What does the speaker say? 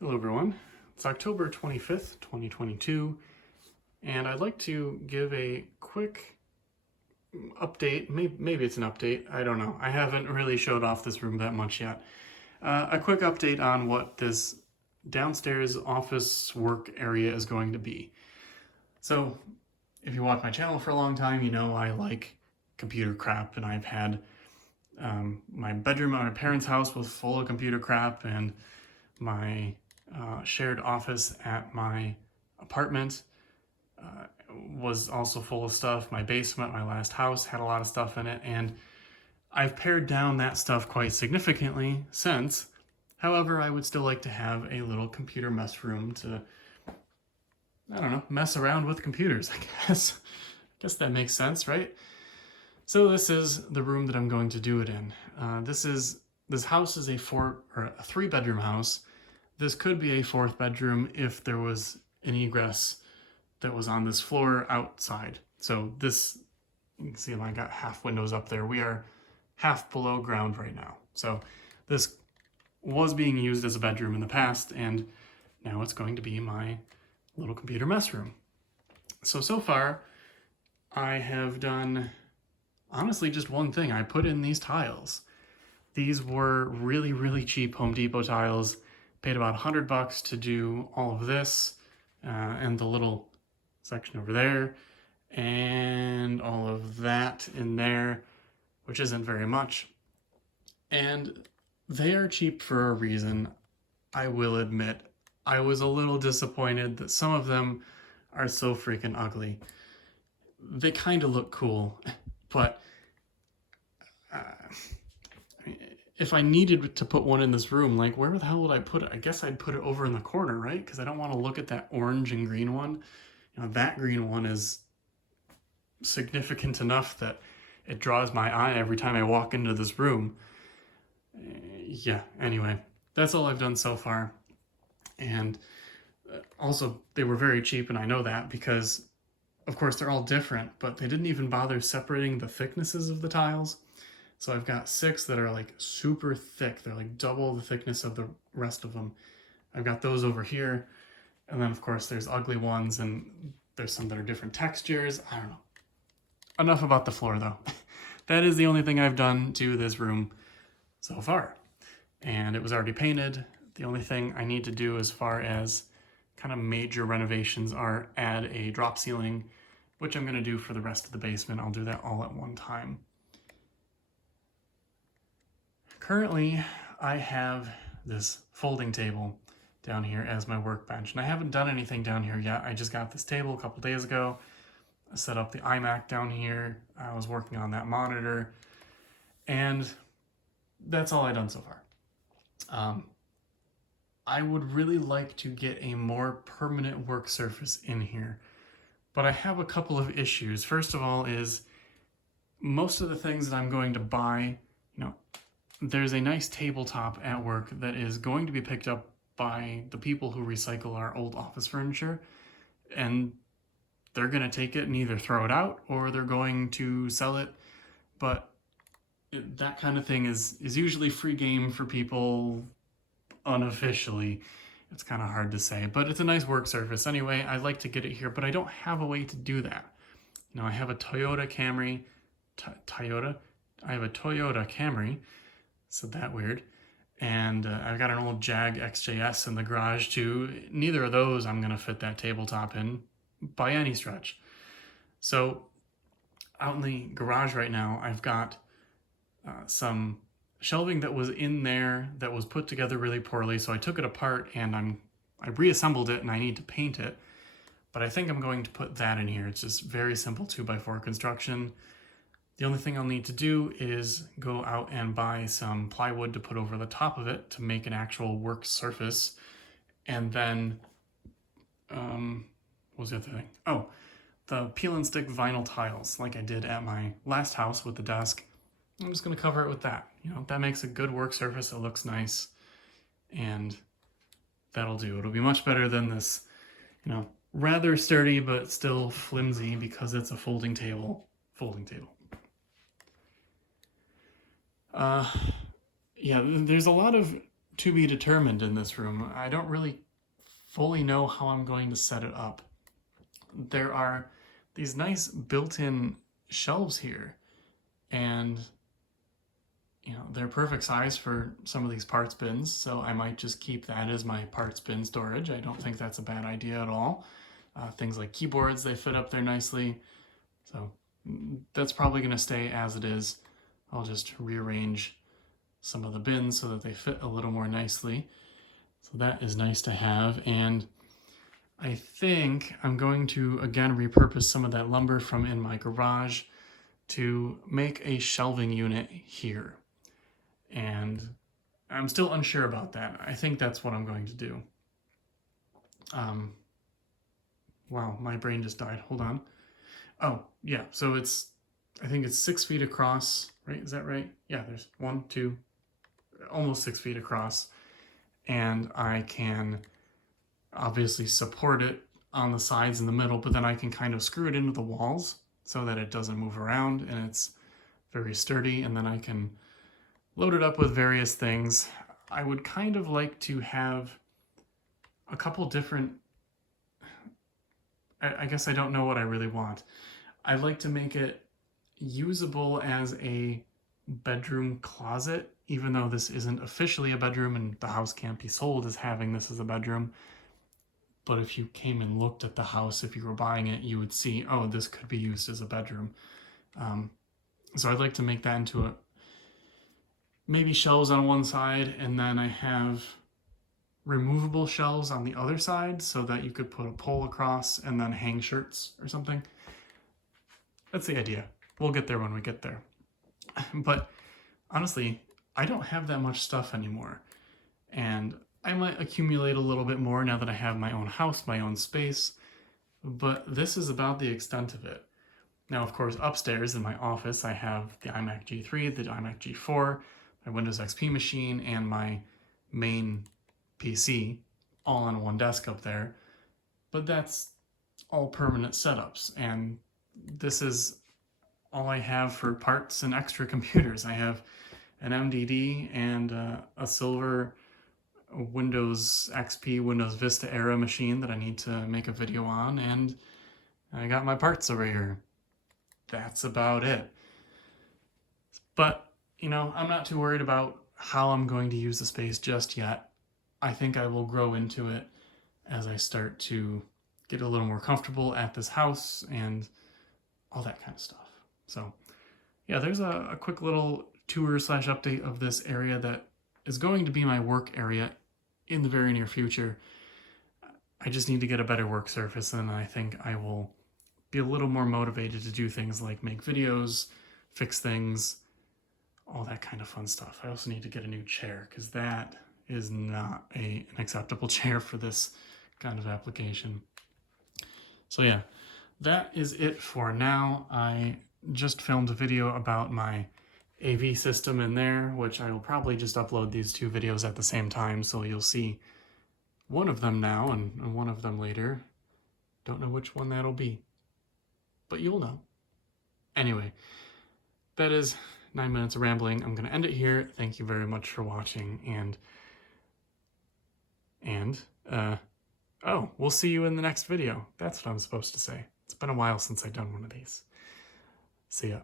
Hello everyone, it's October 25th, 2022, and I'd like to give a quick update, maybe it's an update, I don't know. I haven't really showed off this room that much yet. A quick update on what this downstairs office work area is going to be. So, if you watch my channel for a long time, you know I like computer crap, and I've had my bedroom at my parents' house was full of computer crap, and my shared office at my apartment was also full of stuff. My basement, my last house, had a lot of stuff in it, and I've pared down that stuff quite significantly since. However, I would still like to have a little computer mess room to, I don't know, mess around with computers, I guess. I guess that makes sense, right? So this is the room that I'm going to do it in. This house is a 3-bedroom house. This could be a 4th bedroom if there was an egress that was on this floor outside. So this, you can see I got half windows up there. We are half below ground right now. So this was being used as a bedroom in the past, and now it's going to be my little computer mess room. So far, I have done, honestly, just one thing. I put in these tiles. These were really, really cheap Home Depot tiles. Paid about $100 to do all of this and the little section over there and all of that in there, which isn't very much. And they are cheap for a reason. I will admit, I was a little disappointed that some of them are so freaking ugly. They kind of look cool, but if I needed to put one in this room, like, where the hell would I put it? I guess I'd put it over in the corner, right? Because I don't want to look at that orange and green one. You know, that green one is significant enough that it draws my eye every time I walk into this room. Yeah, anyway, that's all I've done so far. And also, they were very cheap, and I know that because, of course, they're all different, but they didn't even bother separating the thicknesses of the tiles. So I've got 6 that are like super thick. They're like double the thickness of the rest of them. I've got those over here. And then of course there's ugly ones and there's some that are different textures. I don't know. Enough about the floor though. That is the only thing I've done to this room so far. And it was already painted. The only thing I need to do as far as kind of major renovations are add a drop ceiling, which I'm gonna do for the rest of the basement. I'll do that all at one time. Currently, I have this folding table down here as my workbench, and I haven't done anything down here yet. I just got this table a couple days ago. I set up the iMac down here. I was working on that monitor, and that's all I've done so far. I would really like to get a more permanent work surface in here, but I have a couple of issues. First of all is most of the things that I'm going to buy, you know, there's a nice tabletop at work that is going to be picked up by the people who recycle our old office furniture, and they're going to take it and either throw it out or they're going to sell it. But that kind of thing is usually free game for people unofficially. It's kind of hard to say, but it's a nice work surface. Anyway, I'd like to get it here, but I don't have a way to do that. You know, I have a Toyota Camry, I have a Toyota Camry, so that weird. And I've got an old Jag XJS in the garage too. Neither of those I'm gonna fit that tabletop in by any stretch. So out in the garage right now, I've got some shelving that was in there that was put together really poorly. So I took it apart and I reassembled it and I need to paint it. But I think I'm going to put that in here. It's just very simple 2x4 construction. The only thing I'll need to do is go out and buy some plywood to put over the top of it to make an actual work surface. And then, what was the other thing? Oh, the peel and stick vinyl tiles like I did at my last house with the desk. I'm just gonna cover it with that. You know, that makes a good work surface. It looks nice, and that'll do. It'll be much better than this, you know, rather sturdy but still flimsy because it's a folding table. Yeah, there's a lot of to be determined in this room. I don't really fully know how I'm going to set it up. There are these nice built-in shelves here, and they're perfect size for some of these parts bins, so I might just keep that as my parts bin storage. I don't think that's a bad idea at all. Things like keyboards, they fit up there nicely, so that's probably going to stay as it is. I'll just rearrange some of the bins so that they fit a little more nicely. So that is nice to have, and I think I'm going to again repurpose some of that lumber from in my garage to make a shelving unit here. And I'm still unsure about that. I think that's what I'm going to do. Wow, my brain just died. Hold on. Oh, yeah, so I think it's 6 feet across, right? Is that right? Yeah, there's 1, 2, almost 6 feet across. And I can obviously support it on the sides in the middle, but then I can kind of screw it into the walls so that it doesn't move around and it's very sturdy, and then I can load it up with various things. I would kind of like to have a couple different, I guess I don't know what I really want. I'd like to make it usable as a bedroom closet, even though this isn't officially a bedroom and the house can't be sold as having this as a bedroom. But if you came and looked at the house, if you were buying it, you would see, oh, this could be used as a bedroom. So I'd like to make that into maybe shelves on one side, and then I have removable shelves on the other side so that you could put a pole across and then hang shirts or something. That's the idea. We'll get there when we get there. But honestly, I don't have that much stuff anymore, and I might accumulate a little bit more now that I have my own house, my own space, but this is about the extent of it. Now, of course, upstairs in my office, I have the iMac G3, the iMac G4, my Windows XP machine, and my main PC all on one desk up there. But that's all permanent setups, and this is all I have for parts and extra computers. I have an MDD and a silver Windows XP, Windows Vista era machine that I need to make a video on, and I got my parts over here. That's about it. But, I'm not too worried about how I'm going to use the space just yet. I think I will grow into it as I start to get a little more comfortable at this house and all that kind of stuff. So, yeah, there's a quick little tour / update of this area that is going to be my work area in the very near future. I just need to get a better work surface, and I think I will be a little more motivated to do things like make videos, fix things, all that kind of fun stuff. I also need to get a new chair, because that is not an acceptable chair for this kind of application. So yeah, that is it for now. I just filmed a video about my AV system in there, which I will probably just upload these 2 videos at the same time, so you'll see one of them now and one of them later. Don't know which one that'll be, but you'll know. Anyway, that is 9 minutes of rambling. I'm going to end it here. Thank you very much for watching, and oh, we'll see you in the next video. That's what I'm supposed to say. It's been a while since I've done one of these. See ya.